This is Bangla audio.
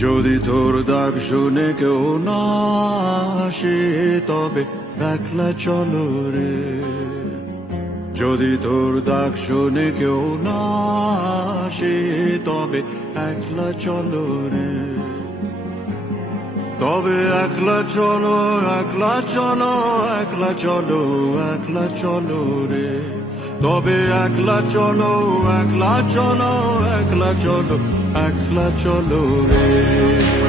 যদি তোর ডাক শুনে কেউ না আসে তবে একলা চলো রে। যদি তোর ডাক শুনে কেউ না আসে তবে একলা চলো রে। তবে একলা চলো, একলা চলো, একলা চলো, একলা চলো রে। তবে একলা চলো, একলা চলো, একলা চলো, একলা চলো রে।